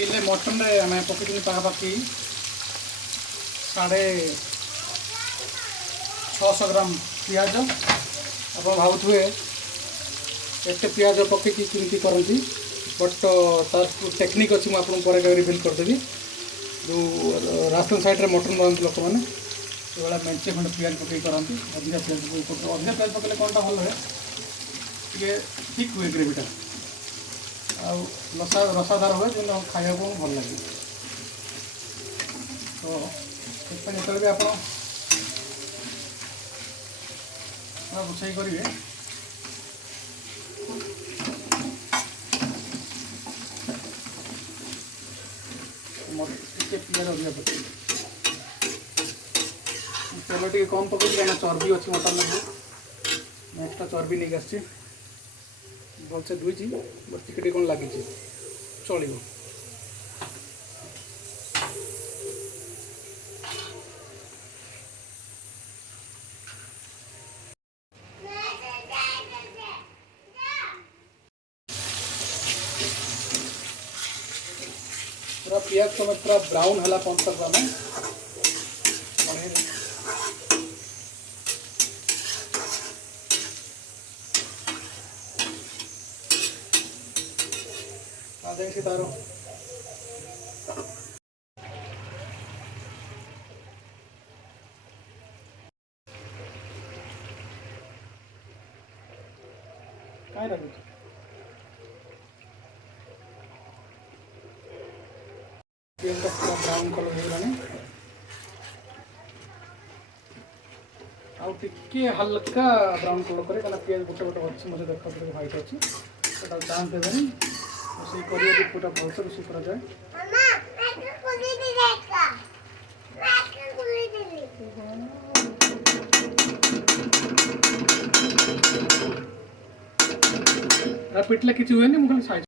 किले मटन रे आम पकई पाखापाखि 650 ग्राम पिज आप भावुए एत पिज पकई केमती करती बट तार टेक्निक अच्छी मुझे रिविल करदेवी जो राजस्थान साइड रे मटन बनाते लोक मैंने ये मेचे खंड पिज पकई करती अधिका पिज अधिका पिज पकड़े कौन टा भल है टे ठीक हुए ग्रेवीटा रसादार हुए जो खाया भल लगे तो जो भी आप रोषे करेंगे पिज अधिका पकड़ तेल टे कम पकड़ क्या चर्बी अच्छी मटन में एक्सट्रा चर्बी नहीं आसी भलसे धोई बट टिके कौन लगी चलो पूरा पियाज तो पूरा ब्राउन है पंच तक आम देखिए तार कहीं लगुच पूरा ब्राउन कलर हो टे हल्का ब्राउन कलर करे पिज गोटे गोटे अच्छी मुझे देखा व्हाइट अच्छी चांस देवे रोषे करिए पूरा भलसे रोषे करा जाए पिटले किसी हुए नहीं मुझे साइज